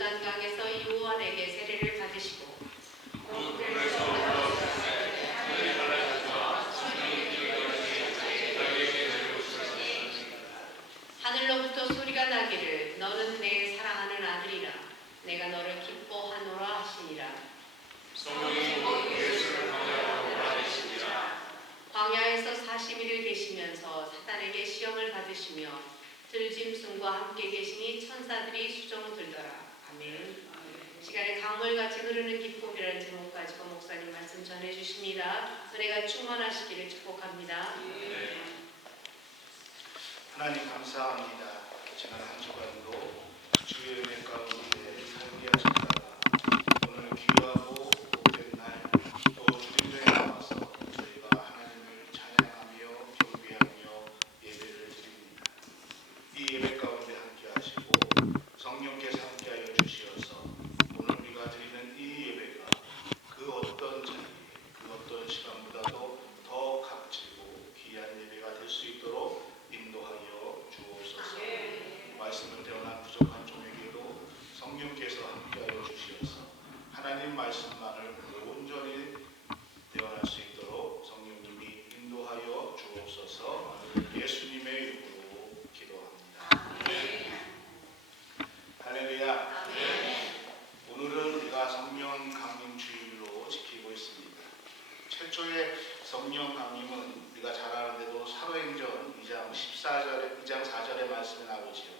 요단강에서 요한에게 세례를 받으시고 하늘로부터 소리가 나기를 너는 내 사랑하는 아들이라 내가 너를 기뻐하노라 하시니라. 광야에서 40일을 계시면서 사단에게 시험을 받으시며 들짐승과 함께 계시니 천사들이 수종 들더라. 아멘. 시간에 강물같이 흐르는 기쁨이라는 제목 가지고 목사님 말씀 전해주십니다. 은혜가 충만하시기를 축복합니다. 하나님 감사합니다. 지난 한 주간도 주의 은혜 가운데 살게 하셨다가 오늘 귀하고 복된 날 또 주님께 나와서 저희가 하나님을 찬양하며 경배하며 예배를 드립니다. 이 예배 가운데 함께 하시고 성령께서 함께 하여 주시어서 오늘 우리가 드리는 이 예배가 그 어떤 자리, 그 어떤 시간보다도 더 값지고 귀한 예배가 될 수 있도록 인도하여 주옵소서. 말씀을 태어난 부족한 종에게도 성령께서 함께하여 주시어서 하나님 말씀만을 온전히 대언할 수 있도록 성령님이 인도하여 주옵소서. 예수님의 이름으로 기도합니다. 할렐루야. 오늘은 우리가 성령 강림 주일로 지키고 있습니다. 최초의 성령 강림은 우리가 잘 아는데도 사도행전 2장 4절의 말씀에 나오지요.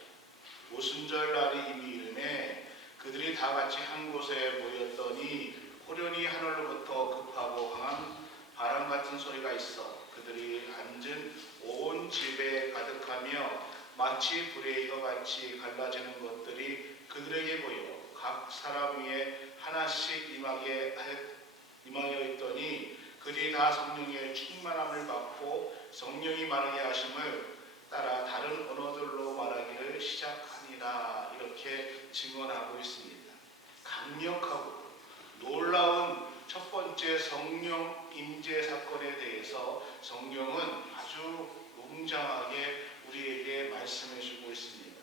오순절 날이 이미 이르매 그들이 다 같이 한 곳에 모였더니 호련히 하늘로부터 급하고 강한 바람 같은 소리가 있어 그들이 앉은 온 집에 가득하며 마치 불의 혀같이 갈라지는 것들이 그들에게 보여 각 사람 위에 하나씩 임하여 있더니 그들이 다 성령의 충만함을 받고 성령이 말하게 하심을 따라 다른 언어들로 말하기를 시작하니라. 이렇게 증언하고 있습니다. 강력하고 놀라운 첫 번째 성령 임재 사건에 대해서 성경은 아주 웅장하게 우리에게 말씀해 주고 있습니다.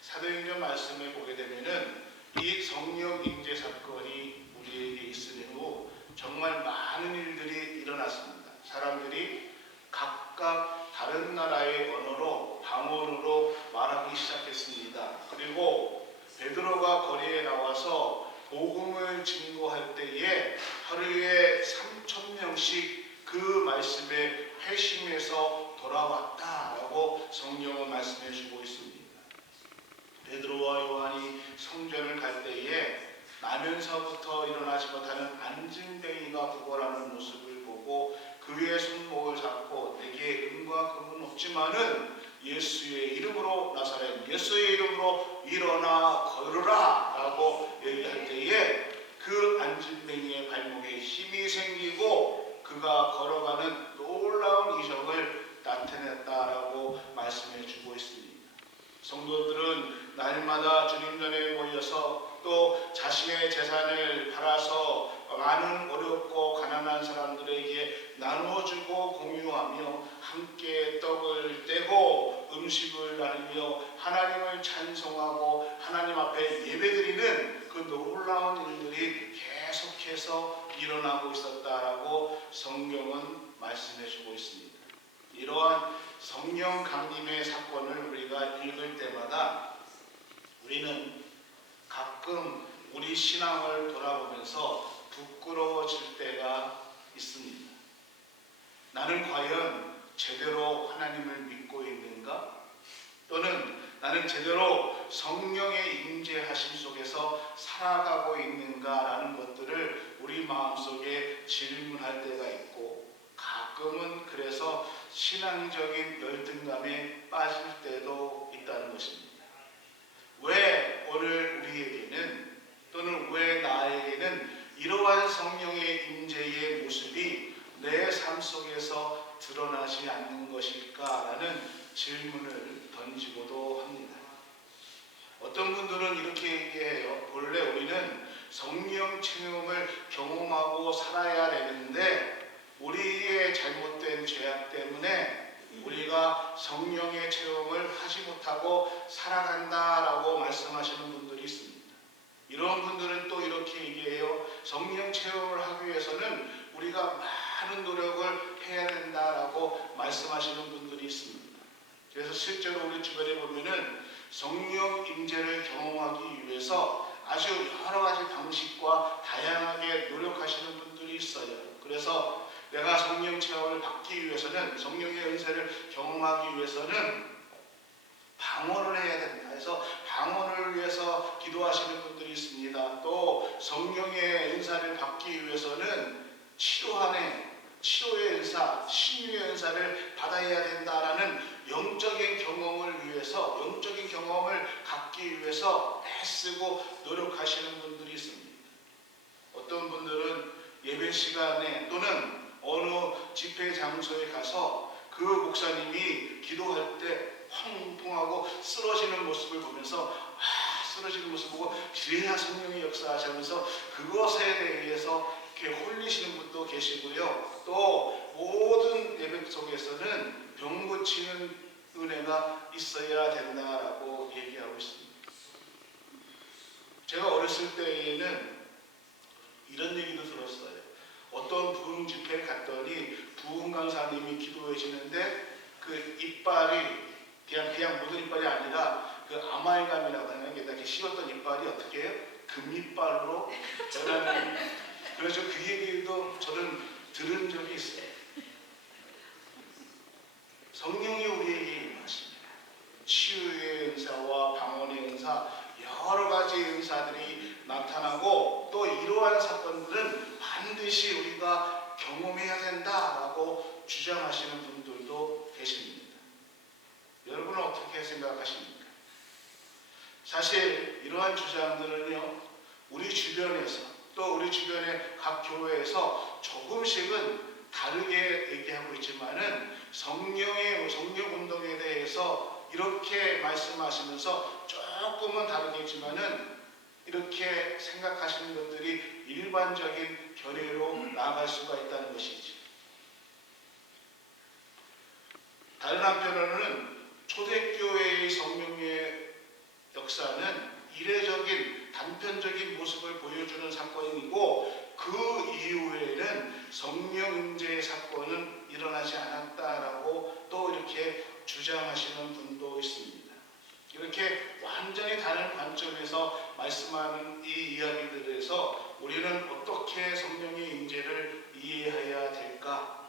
사도행전 말씀을 보게 되면은 이 성령 임재 사건이 우리에게 있은 후 정말 많은 일들이 일어났습니다. 사람들이 각각 다른 나라의 언어로 방언으로 말하기 시작했습니다. 그리고 베드로가 거리에 나와서 복음을 증거할 때에 하루에 3,000명씩 그 말씀에 회심해서 돌아왔다라고 성경은 말씀해 주고 있습니다. 베드로와 요한이 성전을 갈 때에 나면서부터 일어나지 못하는 안진뱅이가 구걸하는 모습을 보고 그의 손목을 잡고 내게 은과 금은 없지만은 예수의 이름으로 나사렛 예수의 이름으로 일어나 걸으라 라고 얘기할 때에 그 안진뱅이의 발목에 힘이 생기고 그가 걸어가는 놀라운 이적을 나타냈다라고 말씀해 주고 있습니다. 성도들은 날마다 주님 전에 모여서 또 자신의 재산을 팔아서 많은 어렵고 가난한 사람들에게 나눠주고 공유하며 함께 떡을 떼고 음식을 나누며 하나님을 찬송하고 하나님 앞에 예배드리는 그 놀라운 일들이 계속해서 일어나고 있었다라고 성경은 말씀해주고 있습니다. 이러한 성령 강림의 사건을 우리가 읽을 때마다 우리는 가끔 우리 신앙을 돌아보면서 부끄러워질 때가 있습니다. 나는 과연 제대로 하나님을 믿고 있는가? 또는 나는 제대로 성령의 임재하심 속에서 살아가고 있는가라는 것들을 우리 마음속에 질문할 때가 있고 가끔은 그래서 신앙적인 열등감에 빠질 때도 있다는 것입니다. 왜 오늘 우리에게는 또는 왜 나에게는 이러한 성령의 임재의 모습이 내 삶 속에서 드러나지 않는 것일까라는 질문을 던지고도 합니다. 어떤 분들은 이렇게 얘기해요. 원래 우리는 성령 체험을 경험하고 살아야 되는데 우리의 잘못된 죄악 때문에 우리가 성령의 체험을 하지 못하고 살아간다라고 말씀하시는 분들이 있습니다. 이런 분들은 또 이렇게 얘기해요. 성령 체험을 하기 위해서는 우리가 많은 노력을 해야 된다라고 말씀하시는 분들이 있습니다. 그래서 실제로 우리 주변에 보면은 성령 임재를 경험하기 위해서 아주 여러 가지 방식과 다양하게 노력하시는 분들이 있어요. 그래서 내가 성령 체험을 받기 위해서는, 성령의 은혜를 경험하기 위해서는 방언을 해야 된다 해서 방언을 위해서 기도하시는 분들이 있습니다. 또 성령의 은사를 받기 위해서는 치료의 은사, 신유의 은사를 받아야 된다라는 영적인 경험을 위해서, 영적인 경험을 갖기 위해서 애쓰고 노력하시는 분들이 있습니다. 어떤 분들은 예배 시간에 또는 어느 집회 장소에 가서 그 목사님이 기도할 때 펑펑하고 쓰러지는 모습을 보면서 쓰러지는 모습을 보고 그래야 성령의 역사하시면서 그것에 대해서 이렇게 홀리시는 분도 계시고요. 또 모든 예배 속에서는 병 고치는 은혜가 있어야 된다라고 얘기하고 있습니다. 제가 어렸을 때에는 이런 얘기도 들었어요. 어떤 부흥 집회에 갔더니 부흥 강사님이 기도해 주는데 그 이빨이 그냥 모든 이빨이 아니라 그 아말감이라고 하는 게 이렇게 씌웠던 이빨이 어떻게 해요? 금이빨로 변하는. 그래서 그 얘기도 저는 들은 적이 있어요. 성령이 우리에게 임하십니다. 치유의 은사와 방언의 은사, 여러 가지 은사들이 나타나고 또 이러한 사건들은 반드시 우리가 경험해야 된다라고 주장하시는 분들도 계십니다. 여러분은 어떻게 생각하십니까? 사실 이러한 주장들은요, 우리 주변에서 또 우리 주변의 각 교회에서 조금씩은 다르게 얘기하고 있지만은 성령 운동에 대해서 이렇게 말씀하시면서 조금은 다르겠지만은 이렇게 생각하시는 것들이 일반적인 결의로 나아갈 수가 있다는 것이지. 다른 한편으로는 초대교회의 성령의 역사는 이례적인 단편적인 모습을 보여주는 사건이고 그 이후에는 성령 임재의 사건은 일어나지 않았다라고 또 이렇게 주장하시는 분도 있습니다. 이렇게 완전히 다른 관점에서 말씀하는 이 이야기들에서 우리는 어떻게 성령의 임재를 이해해야 될까?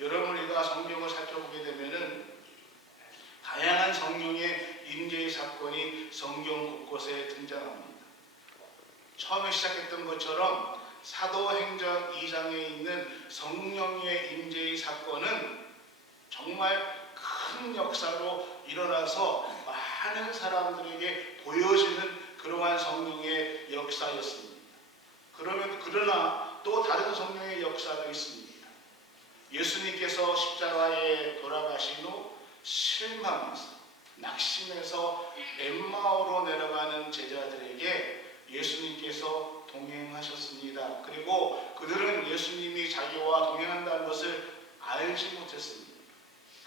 여러분, 우리가 성경을 살펴보게 되면은 다양한 성령의 임재의 사건이 성경 곳곳에 등장합니다. 처음에 시작했던 것처럼 사도행전 2장에 있는 성령의 임재의 사건은 정말 큰 역사로 일어나서 많은 사람들에게 보여지는 그러한 성령의 역사였습니다. 그러나 또 다른 성령의 역사도 있습니다. 예수님께서 십자가에 돌아가신 후 실망해서 낙심해서 엠마오로 내려가는 제자들에게 예수님께서 동행하셨습니다. 그리고 그들은 예수님이 자기와 동행한다는 것을 알지 못했습니다.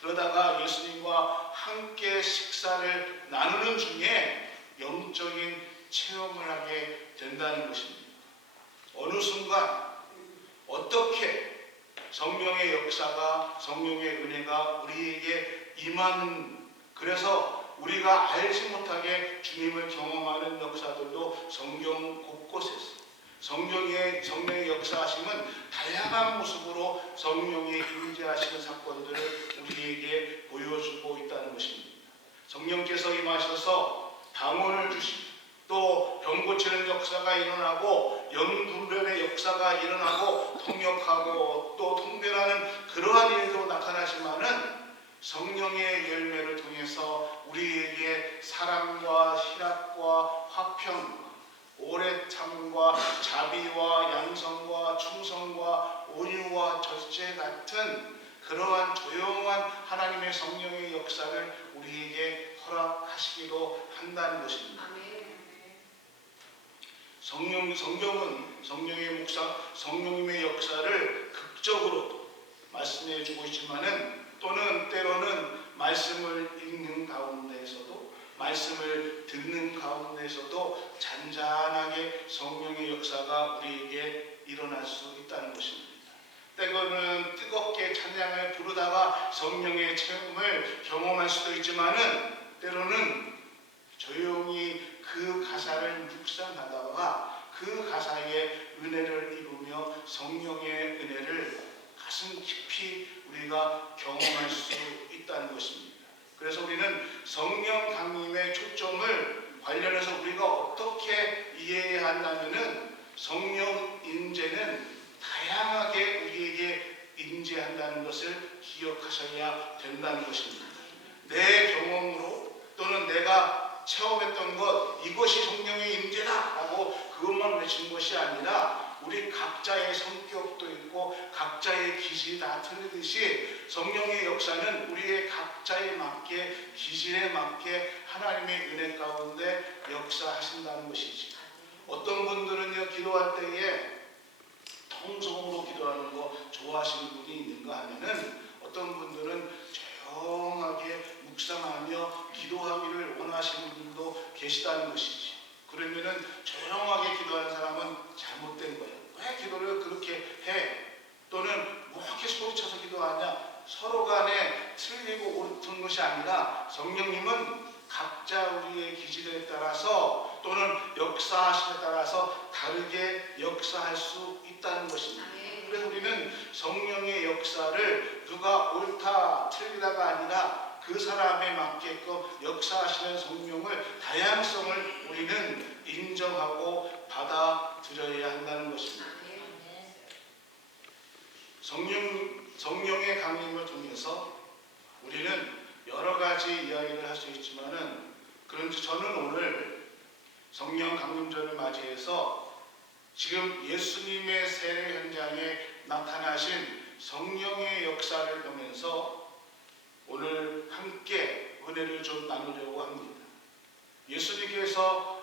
그러다가 예수님과 함께 식사를 나누는 중에 영적인 체험을 하게 된다는 것입니다. 어느 순간 어떻게 성령의 역사가, 성령의 은혜가 우리에게 임하는, 그래서 우리가 알지 못하게 주님을 경험하는 역사들도 성경 곳곳에서 성령의 역사하심은 다양한 모습으로 성령의 임재하시는 사건들을 우리에게 보여주고 있다는 것입니다. 성령께서 임하셔서 방언을 주시고 또 병 고치는 역사가 일어나고 영분별의 역사가 일어나고 통역하고 또 통변하는 그러한 일도 나타나지만은 성령의 열매를 통해서 우리에게 사랑과 희락과 화평, 오래 참과 자비와 양성과 충성과 온유와 절제 같은 그러한 조용한 하나님의 성령의 역사를 우리에게 허락하시기로 한다는 것입니다. 성경은 성령의 성령님의 역사를 극적으로 말씀해 주고 있지만은 또는 때로는 말씀을 읽는 가운데에서도 말씀을 듣는 가운데서도 잔잔하게 성령의 역사가 우리에게 일어날 수 있다는 것입니다. 때로는 뜨겁게 찬양을 부르다가 성령의 체험을 경험할 수도 있지만은 때로는 조용히 그 가사를 묵상하다가 그 가사의 은혜를 입으며 성령의 은혜를 가슴 깊이 우리가 경험할 수 있다는 것입니다. 그래서 우리는 성령 강림의 초점을 관련해서 우리가 어떻게 이해해야 한다면은 성령 임재는 다양하게 우리에게 임재한다는 것을 기억하셔야 된다는 것입니다. 내 경험으로 또는 내가 체험했던 것, 이것이 성령의 임재다라고 그것만 외친 것이 아니라 우리 각자의 성격도 있고 각자의 기질이 다 틀리듯이 성령의 역사는 우리의 각자에 맞게 기질에 맞게 하나님의 은혜 가운데 역사하신다는 것이지. 어떤 분들은요, 기도할 때에 통성으로 기도하는 거 좋아하시는 분이 있는가 하면은 어떤 분들은 조용하게 묵상하며 기도하기를 원하시는 분도 계시다는 것이지. 그러면은 조용하게 기도하는 사람은 잘못된 거예요. 왜 기도를 그렇게 해? 또는 뭐 이렇게 소리쳐서 기도하냐? 서로 간에 틀리고 옳은 것이 아니라 성령님은 각자 우리의 기질에 따라서 또는 역사하심에 따라서 다르게 역사할 수 있다는 것입니다. 그래서 우리는 성령의 역사를 누가 옳다 틀리다가 아니라 그 사람에 맞게끔 역사하시는 성령을 다양성을 우리는 인정하고 받아들여야 한다는 것입니다. 성령의 강림을 통해서 우리는 여러 가지 이야기를 할 수 있지만은 그런지 저는 오늘 성령 강림절을 맞이해서 지금 예수님의 세례 현장에 나타나신 성령의 역사를 보면서 오늘 함께 은혜를 좀 나누려고 합니다. 예수님께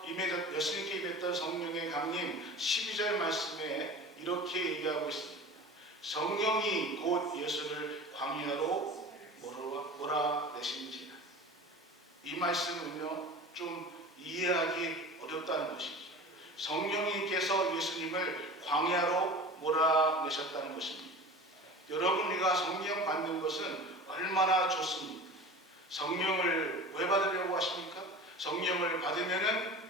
임했던 성령의 강림 12절 말씀에 이렇게 얘기하고 있습니다. 성령이 곧 예수를 광야로 몰아내신지라. 이 말씀은요, 좀 이해하기 어렵다는 것이죠. 성령님께서 예수님을 광야로 몰아내셨다는 것입니다. 여러분, 우리가 성령 받는 것은 얼마나 좋습니까? 성령을 왜 받으려고 하십니까? 성령을 받으면은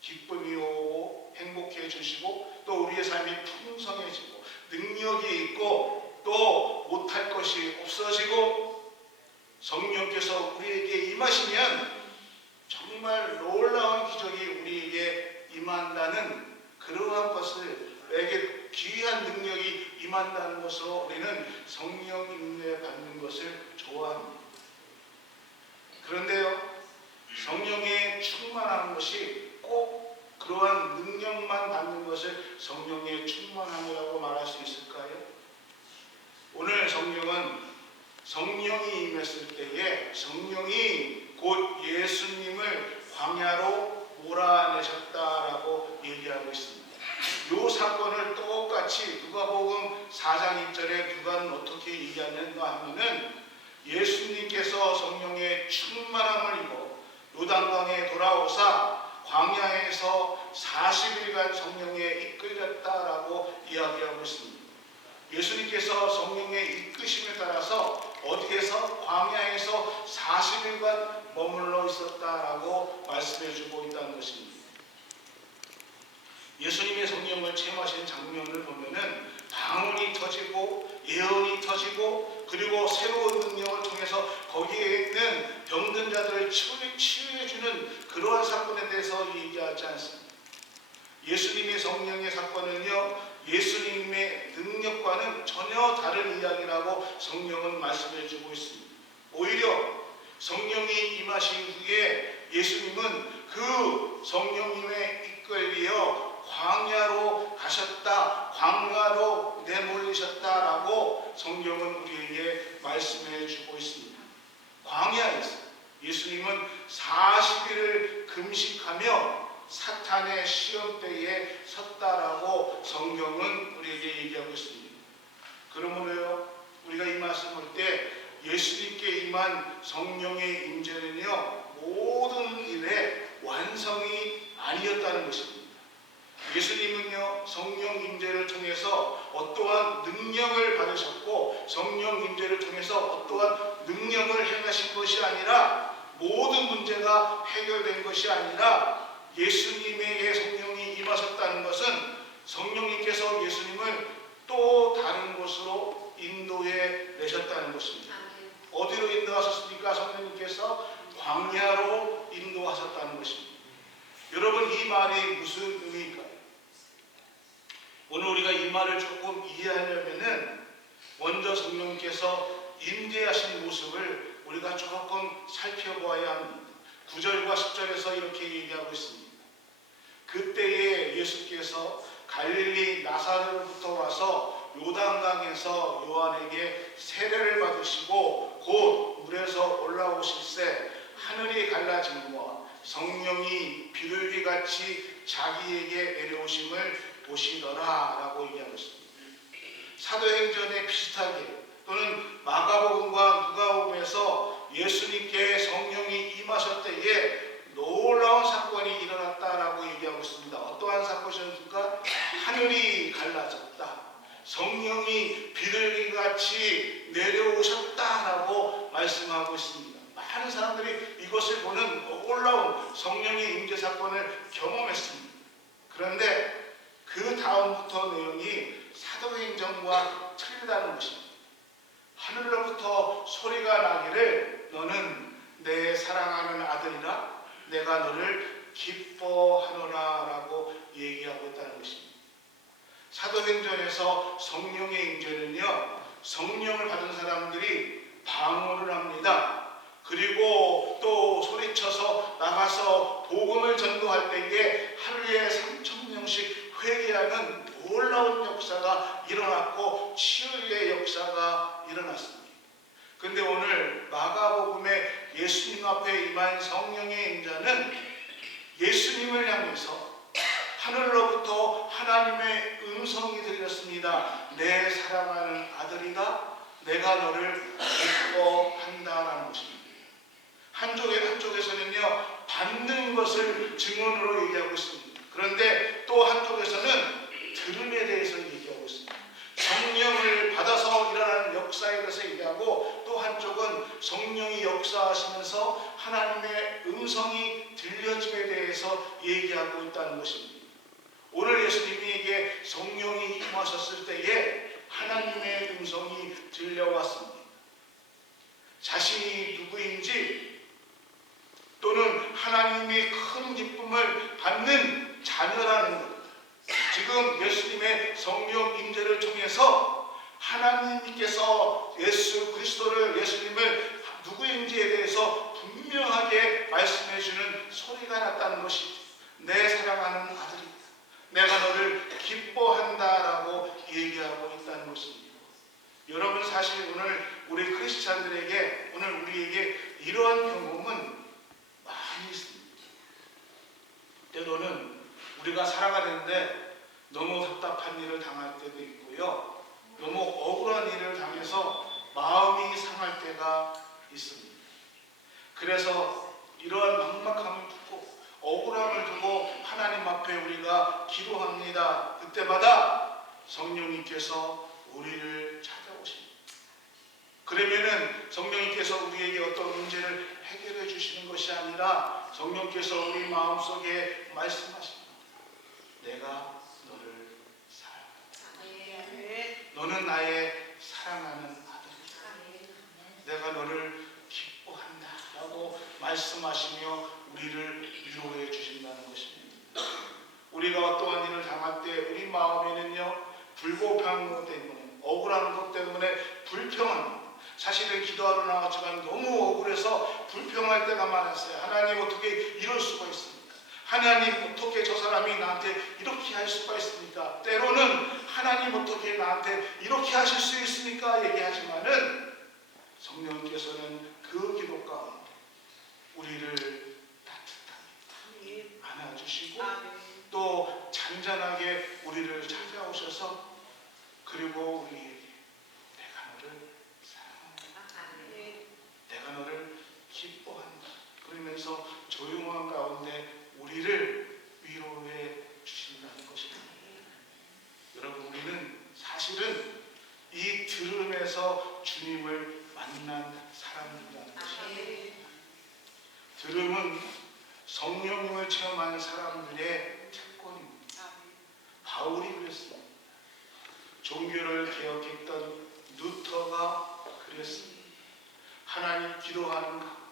기쁨이 오고 행복해 주시고 또 우리의 삶이 풍성해지고 능력이 있고 또 못할 것이 없어지고 성령께서 우리에게 임하시면 정말 놀라운 기적이 우리에게 임한다는 그러한 것을 내게 귀한 능력이 임한다는 것으로 우리는 성령 임재 받는 것을 좋아합니다. 그런데요, 성령에 충만한 것이 꼭 그러한 능력만 받는 것을 성령의 충만함이라고 말할 수 있을까요? 오늘 성령은 성령이 임했을 때에 성령이 곧 예수님을 광야로 몰아내셨다라고 얘기하고 있습니다. 이 사건을 똑같이 누가복음 4장 1절에 누가는 어떻게 얘기하는가 하면은 예수님께서 성령의 충만함을 입어 요단강에 돌아오사 광야에서 40일간 성령에 이끌렸다라고 이야기하고 있습니다. 예수님께서 성령의 이끄심에 따라서 어디에서 광야에서 40일간 머물러 있었다라고 말씀해주고 있다는 것입니다. 예수님의 성령을 체험하신 장면을 보면은 방언이 터지고 예언이 터지고 그리고 새로운 능력을 통해서 거기에 있는 병든 자들을 치유해주는 그러한 사건에 대해서 얘기하지 않습니다. 예수님의 성령의 사건은요, 예수님의 능력과는 전혀 다른 이야기라고 성령은 말씀해주고 있습니다. 오히려 성령이 임하신 후에 예수님은 그 성령님의 이끌려 광야로 가셨다, 광야로 내몰리셨다라고 성경은 우리에게 말씀해 주고 있습니다. 광야에서 예수님은 40일을 금식하며 사탄의 시험대에 섰다라고 성경은 우리에게 얘기하고 있습니다. 그러므로요, 우리가 이 말씀 볼 때 예수님께 임한 성령의 임재는요, 모든 일의 완성이 아니었다는 것입니다. 예수님은요, 성령 임재를 통해서 어떠한 능력을 받으셨고 성령 임재를 통해서 어떠한 능력을 행하신 것이 아니라, 모든 문제가 해결된 것이 아니라 예수님에게 성령이 임하셨다는 것은 성령님께서 예수님을 또 다른 곳으로 인도해 내셨다는 것입니다. 어디로 인도하셨습니까? 성령님께서 광야로 인도하셨다는 것입니다. 여러분, 이 말이 무슨 의미일까요? 오늘 우리가 이 말을 조금 이해하려면은 먼저 성령님께서 임재하신 모습을 우리가 조금 살펴보아야 합니다. 9절과 10절에서 이렇게 얘기하고 있습니다. 그때에 예수께서 갈릴리 나사렛부터 와서 요단강에서 요한에게 세례를 받으시고 곧 물에서 올라오실새 하늘이 갈라짐과 성령이 비둘기같이 자기에게 내려오심을 보시더라 라고 얘기하고 있습니다. 사도행전에 비슷하게, 또는 마가복음과 누가복음에서 예수님께 성령이 임하실 때에 놀라운 사건이 일어났다라고 얘기하고 있습니다. 어떠한 사건이었습니까? 하늘이 갈라졌다, 성령이 비둘기같이 내려오셨다라고 말씀하고 있습니다. 많은 사람들이 이것을 보는 놀라운 성령의 임재 사건을 경험했습니다. 그런데 그 다음부터 내용이 사도행전과 틀리다는 것입니다. 하늘로부터 소리가 나기를 너는 내 사랑하는 아들이라 내가 너를 기뻐하노라 라고 얘기하고 있다는 것입니다. 사도행전에서 성령의 임재는요, 성령을 받은 사람들이 방언을 합니다. 그리고 또 소리쳐서 나가서 복음을 전도할 때에 하루에 3,000명씩 회개하는 놀라운 역사가 일어났고 치유의 역사가 일어났습니다. 그런데 오늘 마가복음에 예수님 앞에 임한 성령의 임자는 예수님을 향해서 하늘로부터 하나님의 음성이 들렸습니다. 내 사랑하는 아들이다, 내가 너를 기뻐한다라는 것입니다. 한쪽에서는요, 받는 것을 증언으로 얘기하고 있습니다. 그런데 또 한쪽에서는 들음에 대해서 얘기하고 있습니다. 성령을 받아서 일어나는 역사에 대해서 얘기하고, 또 한쪽은 성령이 역사하시면서 하나님의 음성이 들려짐에 대해서 얘기하고 있다는 것입니다. 오늘 예수님에게 성령이 임하셨을 때에 하나님의 음성이 들려왔습니다. 자신이 누구인지, 또는 하나님이 큰 기쁨을 받는 자녀라는 것, 지금 예수님의 성령 임재를 통해서 하나님께서 예수 그리스도를, 예수님을 누구인지에 대해서 분명하게 말씀해 주는 소리가 났다는 것이죠. 내 사랑하는 아들이다, 내가 너를 기뻐한다라고 얘기하고 있다는 것입니다. 여러분, 사실 오늘 우리 크리스찬들에게, 오늘 우리에게 이러한 경험은 많이 있습니다. 때로는 우리가 살아가는데 너무 답답한 일을 당할 때도 있고요, 너무 억울한 일을 당해서 마음이 상할 때가 있습니다. 그래서 이러한 막막함을 두고, 억울함을 두고 하나님 앞에 우리가 기도합니다. 그때마다 성령님께서 우리를 찾아오십니다. 그러면은 성령님께서 우리에게 어떤 문제를 해결해 주시는 것이 아니라 성령께서 우리 마음속에 말씀하십니다. 내가 너를 사랑한다. 너는 나의 사랑하는 아들이다. 내가 너를 기뻐한다 라고 말씀하시며 우리를 위로해 주신다는 것입니다. 우리가 어떠한 일을 당할 때 우리 마음에는요, 불고평한 것 때문에, 억울한 것 때문에 불평합니다. 사실은 기도하러 나왔지만 너무 억울해서 불평할 때가 많았어요. 하나님, 어떻게 이럴 수가 있습니까? 하나님, 어떻게 저 사람이 나한테 이렇게 할 수가 있습니까? 때로는 하나님, 어떻게 나한테 이렇게 하실 수 있습니까? 얘기하지만은 성령께서는 그 기도 가운데 우리를 따뜻하게 안아주시고 또 잔잔하게 우리를 찾아오셔서, 그리고 우리에게 내가 너를 사랑한다, 하면서 조용한 가운데 우리를 위로해 주신다는 것입니다. 여러분, 우리는 사실은 이 들음에서 주님을 만난 사람들이라는 것입니다. 들음은 성령님을 체험한 사람들의 특권입니다. 바울이 그랬습니다. 종교를 개혁했던 루터가 그랬습니다. 하나님 기도하는 가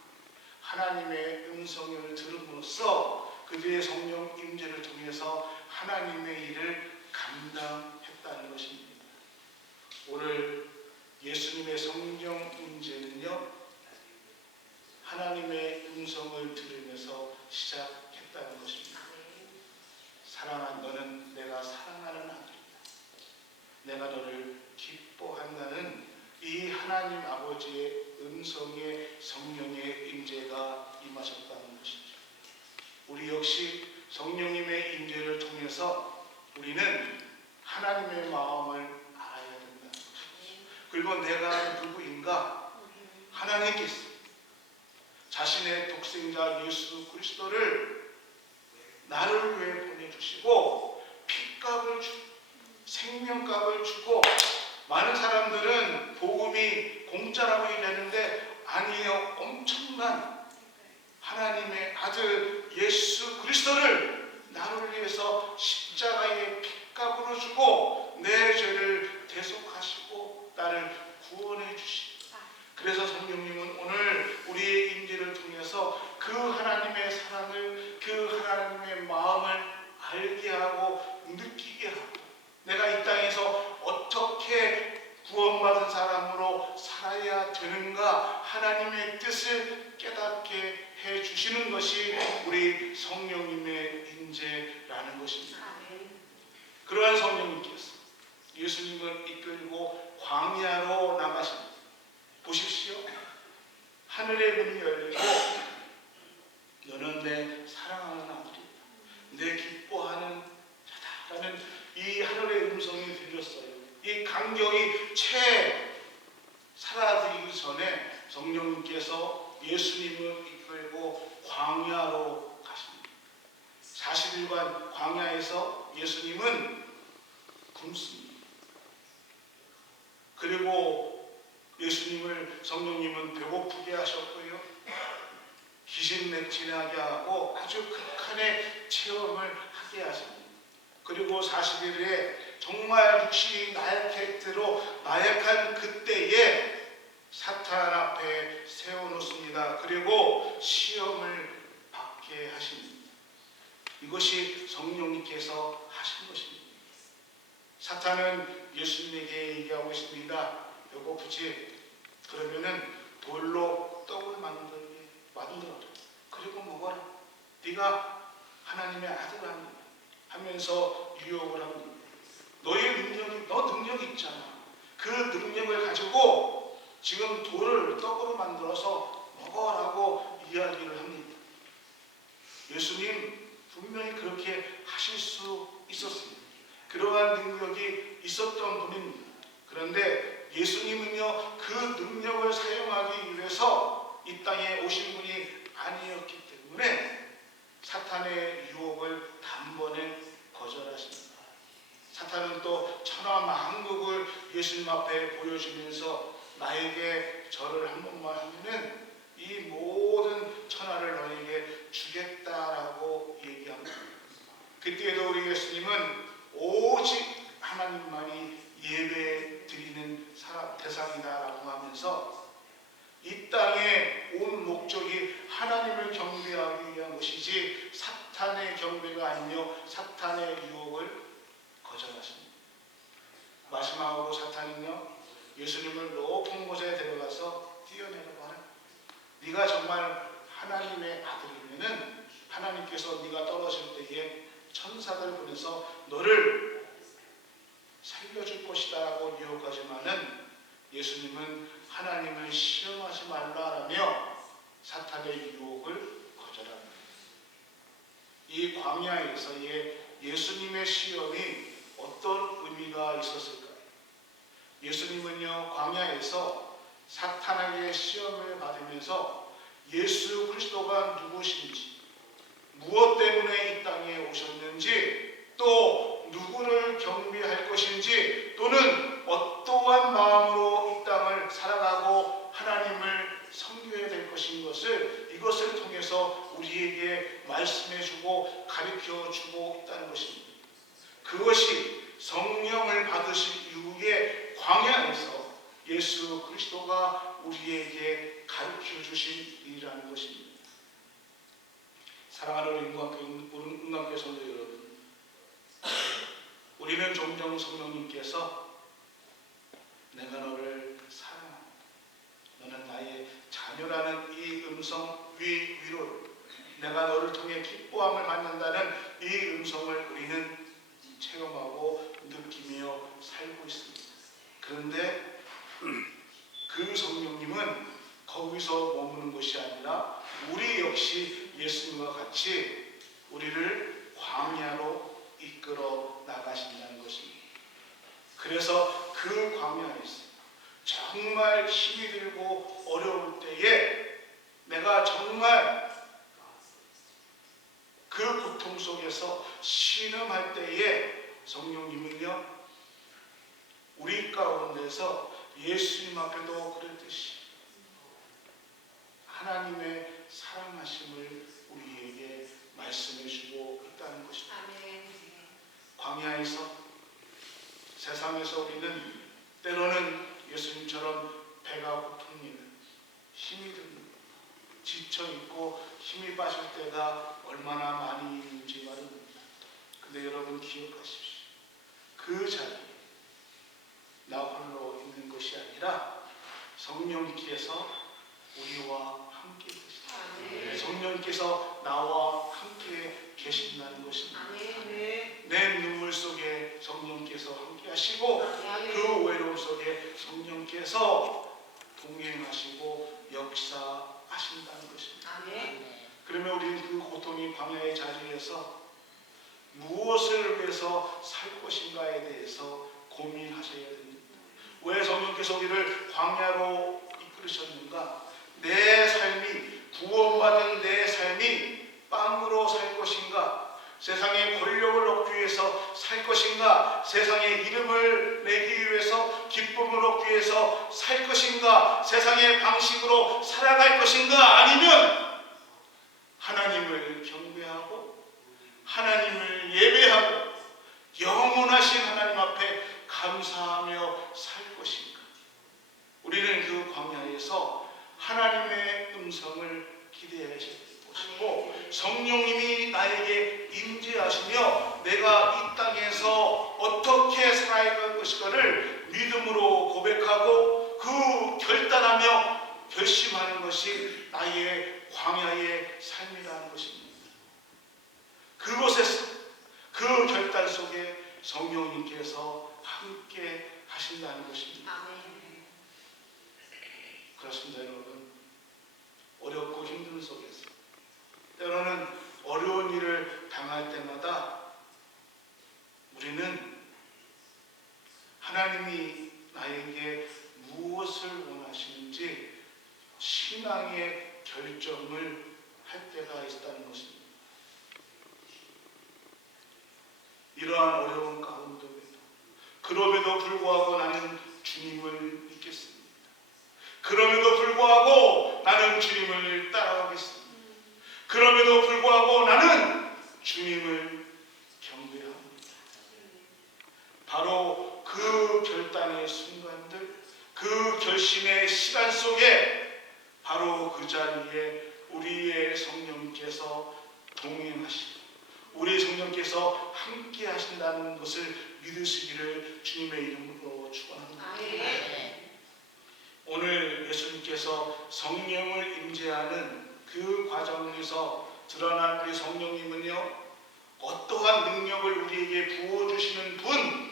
하나님의 음성을 들음으로써 그들의 성령 임재를 통해서 하나님의 일을 감당했다는 것입니다. 오늘 예수님의 성령 임재는요, 하나님의 음성을 들으면서 시작했다는 것입니다. 사랑한 너는 내가 사랑하는 아들이다. 내가 너를 기뻐한다는 이 하나님 아버지의 음성의 성령의 임재가 임하셨다는 것이죠. 우리 역시 성령님의 임재를 통해서 우리는 하나님의 마음을 알아야 된다는 것이죠. 그리고 내가 누구인가? 하나님께서 자신의 독생자 예수 그리스도를 나를 위해 보내주시고 핏값을 주고 생명값을 주고, 많은 사람들은 복음이 공짜라고 얘기하는데 아니에요. 엄청난 하나님의 아들 예수 그리스도를 나를 위해서 십자가의 핏값으로 주고 내 죄를 대속하시고 나를 구원해 주시고, 그래서 성령님은 오늘 우리의 임재를 통해서 그 하나님의 사랑을, 그 하나님의 마음을 알게 하고 느끼게 하고, 내가 이 땅에서 어떻게 구원받은 사람으로 살아야 되는가 하나님의 뜻을 깨닫게 해주시는 것이 우리 성령님의 임재라는 것입니다. 그러한 성령님께서 예수님을 이끌고 광야로 나가십니다. 보십시오. 하늘의 문이 열리고 너는 내 사랑하는 아들이다, 내 기뻐하는 자다라는 이 하늘의 음성이 들렸어요. 이 간격이 채 사라지기 전에 성령님께서 예수님을 이끌고 광야로 가십니다. 40일간 광야에서 예수님은 굶습니다. 그리고 예수님을 성령님은 배고프게 하셨고요, 기신맥진하게 하고 아주 극한의 체험을 하게 하십니다. 그리고 40일에 정말 육신이 나약했대로 나약한 그때에 사탄 앞에 세워놓습니다. 그리고 시험을 받게 하십니다. 이것이 성령님께서 하신 것입니다. 사탄은 예수님에게 얘기하고 있습니다. 배고프지? 그러면은 돌로 떡을 만들어라. 그리고 먹어라. 네가 하나님의 아들 아니냐 하면서 유혹을 합니다. 너의 능력이, 너 능력이 있잖아. 그 능력을 가지고 지금 돌을 떡으로 만들어서 먹어라고 이야기를 합니다. 예수님 분명히 그렇게 하실 수 있었습니다. 그러한 능력이 있었던 분입니다. 그런데 예수님은요, 그 능력을 사용하기 위해서 이 땅에 오신 분이 아니었기 때문에 사탄의 유혹을 단번에 거절하십니다. 사탄은 또 천하만국을 예수님 앞에 보여주면서 나에게 절을 한 번만 하면은 이 모든 천하를 너에게 주겠다라고 얘기합니다. 그때에도 우리 예수님은 오직 하나님만이 예배 드리는 대상이다라고 하면서 이 땅에 온 목적이 하나님을 경배하기 위한 것이지 사탄의 경배가 아니며 사탄의 유혹을 거절하십니다. 마지막으로 사탄은요, 예수님을 높은 곳에 데려가서 뛰어내라고 하는, 네가 정말 하나님의 아들이면은 하나님께서 네가 떨어질 때에 천사들 보내서 너를 살려줄 것이다라고 유혹하지만은 예수님은 하나님을 시험하지 말라라며 사탄의 유혹을 거절합니다. 이 광야에서의 예수님의 시험이 어떤 의미가 있었을까요? 예수님은요, 광야에서 사탄에게 시험을 받으면서 예수 그리스도가 누구신지, 무엇 때문에 이 땅에 오셨는지, 또 누구를 경배할 것인지, 또는 어떠한 마음으로 이 땅을 살아가고 하나님을 섬겨야 될 것인 것을 이것을 통해서 우리에게 말씀해주고 가르쳐주고 있다는 것입니다. 그것이 성령을 받으신 이후에 광야에서 예수 그리스도가 우리에게 가르쳐주신 일이라는 것입니다. 사랑하는 은광교회 성도 여러분, 우리는 종종 성령님께서 내가 너를 사랑한다, 너는 나의 자녀라는 이 음성 위로를, 내가 너를 통해 기뻐함을 받는다는 이 음성을 우리는 체험하고 느끼며 살고 있습니다. 그런데 그 성령님은 거기서 머무는 것이 아니라 우리 역시 예수님과 같이 우리를 광야로 이끌어 나가신다는 것입니다. 그래서 그 광야에서 정말 힘이 들고 어려울 때에, 내가 정말 그 고통 속에서 신음할 때에 성령님은요, 우리 가운데서 예수님 앞에도 그랬듯이 하나님의 사랑하심을 우리에게 말씀해주고 있다는 것입니다. 광야에서, 세상에서 우리는 때로는 예수님처럼 배가 고픕니다. 힘이 듭니다. 지쳐있고 힘이 빠질 때가 얼마나 많이 있는지 말입니다. 근데 여러분 기억하십시오. 그 자리에 나 홀로 있는 것이 아니라 성령께서 우리와 함께 계십니다. 성령께서 나와 함께 계신다는 것입니다. 내 눈물 속에 성령께서 함께 하시고, 그 외로움 속에 성령께서 동행하시고 역사하신다는 것입니다. 그러면 우리는 그 고통의 광야의 자리에서 무엇을 위해서 살 것인가에 대해서 고민하셔야 됩니다. 왜 성령께서 우리를 광야로 이끌으셨는가? 내 삶이, 구원받은 내 삶이 빵으로 살 것인가? 세상의 권력을 얻기 위해서 살 것인가? 세상의 이름을 내기 위해서, 기쁨을 얻기 위해서 살 것인가? 세상의 방식으로 살아갈 것인가? 아니면 하나님을 경배하고 하나님을 예배하고 영원하신 하나님 앞에 감사하며 살 것인가? 우리는 그 광야에서 하나님의 음성을 기대해야 것이고, 성령님이 나에게 임재하시며 내가 이 땅에서 어떻게 살아야 할 것인가를 믿음으로 고백하고 그 결단하며 결심하는 것이 나의 광야의 삶이라는 것입니다. 그곳에서, 그 결단 속에 성령님께서 함께 하신다는 것입니다. 그렇습니다, 여러분. 어렵고 힘든 속에서, 때로는 어려운 일을 당할 때마다 우리는 하나님이 나에게 무엇을 원하시는지 신앙의 결정을 할 때가 있다는 것입니다. 이러한 어려운 가운데에도 그럼에도 불구하고 나는 주님을 믿겠습니다. 그럼에도 불구하고 나는 주님을 따라가겠습니다. 그럼에도 불구하고 나는 주님을 경배합니다. 바로 그 결단의 순간들, 그 결심의 시간 속에 바로 그 자리에 우리의 성령께서 동행하시고 우리 성령께서 함께 하신다는 것을 믿으시기를 주님의 이름으로 축원합니다. 오늘 예수님께서 성령을 임재하는 그 과정에서 드러난 우리 성령님은요, 어떠한 능력을 우리에게 부어주시는 분,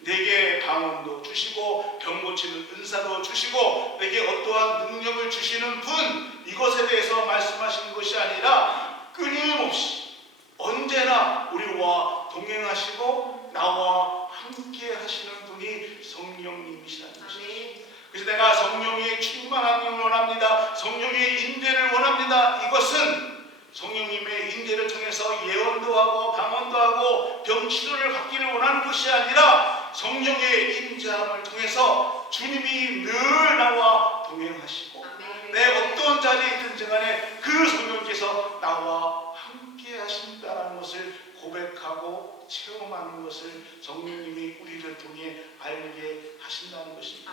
내게 방언도 주시고 병 고치는 은사도 주시고 내게 어떠한 능력을 주시는 분, 이것에 대해서 말씀하시는 것이 아니라 끊임없이 언제나 우리와 동행하시고 나와 함께 하시는 분이 성령님이시라는 것입니다. 그래서 내가 성령이 충만함을 원합니다. 성령의 인재를 원합니다. 이것은 성령님의 인재를 통해서 예언도 하고 방언도 하고 병치료를 받기를 원하는 것이 아니라 성령의 인자함을 통해서 주님이 늘 나와 동행하시고 내 어떤 자리에 있든지 간에 그 성령께서 나와 함께 하신다는 것을 고백하고 체험하는 것을 성령님이 우리를 통해 알게 하신다는 것입니다.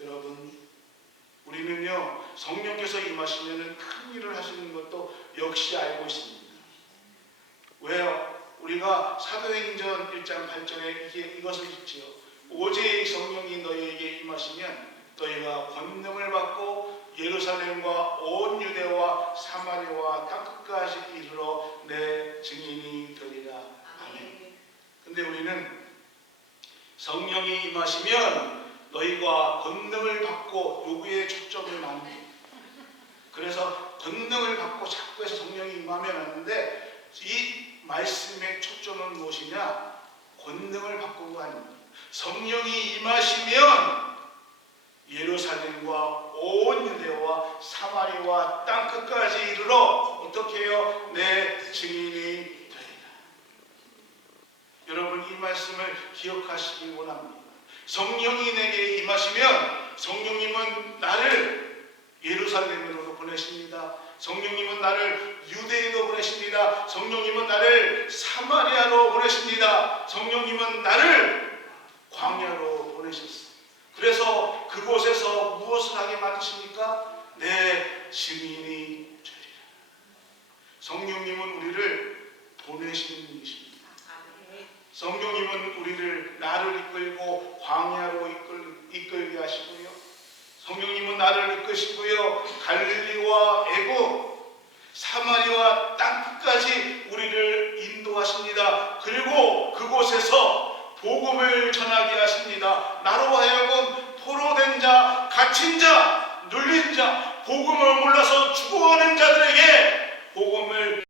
여러분, 우리는요 성령께서 임하시면 큰 일을 하시는 것도 역시 알고 있습니다. 왜요? 우리가 사도행전 1장 8절에 이것을 읽지요. 오직 성령이 너희에게 임하시면 너희가 권능을 받고 예루살렘과 온 유대와 사마리아와 땅끝까지 이르러 내 증인이 되리라. 아멘. 근데 우리는 성령이 임하시면 너희가 권능을 받고 요구에 초점을 맞는, 그래서 권능을 받고 자꾸 해서 성령이 임하면 하는데 이 말씀의 초점은 무엇이냐? 권능을 받고가 아닙니다. 성령이 임하시면 예루살렘과 온 유대와 사마리아와 땅끝까지 이르러 어떻게 해요? 내 증인이 되리라. 여러분, 이 말씀을 기억하시기 원합니다. 성령이 내게 임하시면 성령님은 나를 예루살렘으로 보내십니다. 성령님은 나를 유대인으로 보내십니다. 성령님은 나를 사마리아로 보내십니다. 성령님은 나를 광야로 보내셨습니다. 그래서 그곳에서 무엇을 하게 만드십니까? 내 증인이 되리라. 성령님은 우리를 보내시는 분이십니다. 성령님은 우리를 나를 이끌고 광야로 이끌게 하시고요. 성령님은 나를 이끄시고요. 갈릴리와 애굽, 사마리아 땅끝까지 우리를 인도하십니다. 그리고 그곳에서 복음을 전하게 하십니다. 나로 하여금 포로된 자, 갇힌 자, 눌린 자, 복음을 몰라서 죽어가는 자들에게 복음을